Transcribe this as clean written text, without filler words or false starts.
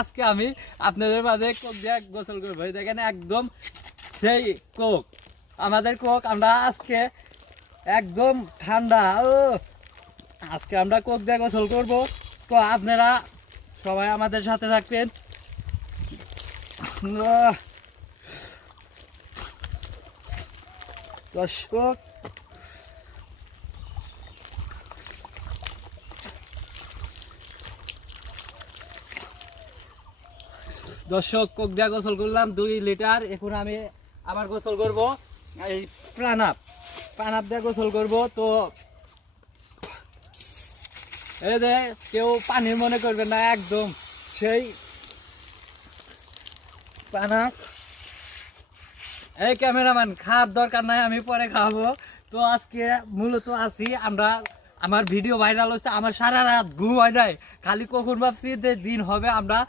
আজকে আমি আপনাদের মাঝে কোক দিয়ে গোসল করবো। দেখেন একদম সেই কোক, আমাদের কোক। আমরা আজকে একদম ঠান্ডা, ও আজকে আমরা কোক দিয়ে গোসল করবো। তো আপনারা সবাই আমাদের সাথে থাকবেন। দর্শক দর্শক কোক দিয়া গোসল করলাম 2 লিটার। এখন আমি আবার গোসল করব এই প্রাণাপ দিয়ে গোসল করব। তো এই যে কেউ পানি মনে করবে না, একদম সেই প্রাণাপ। এই ক্যামেরাম্যান, খাওয়ার দরকার নাই, আমি পরে খাওয়াবো। তো আজকে মূলত আছি আমরা, আমার ভিডিও ভাইরাল হচ্ছে, আমার সারা রাত ঘুম হয় নাই, খালি কখন ভাবছি যে দিন হবে আমরা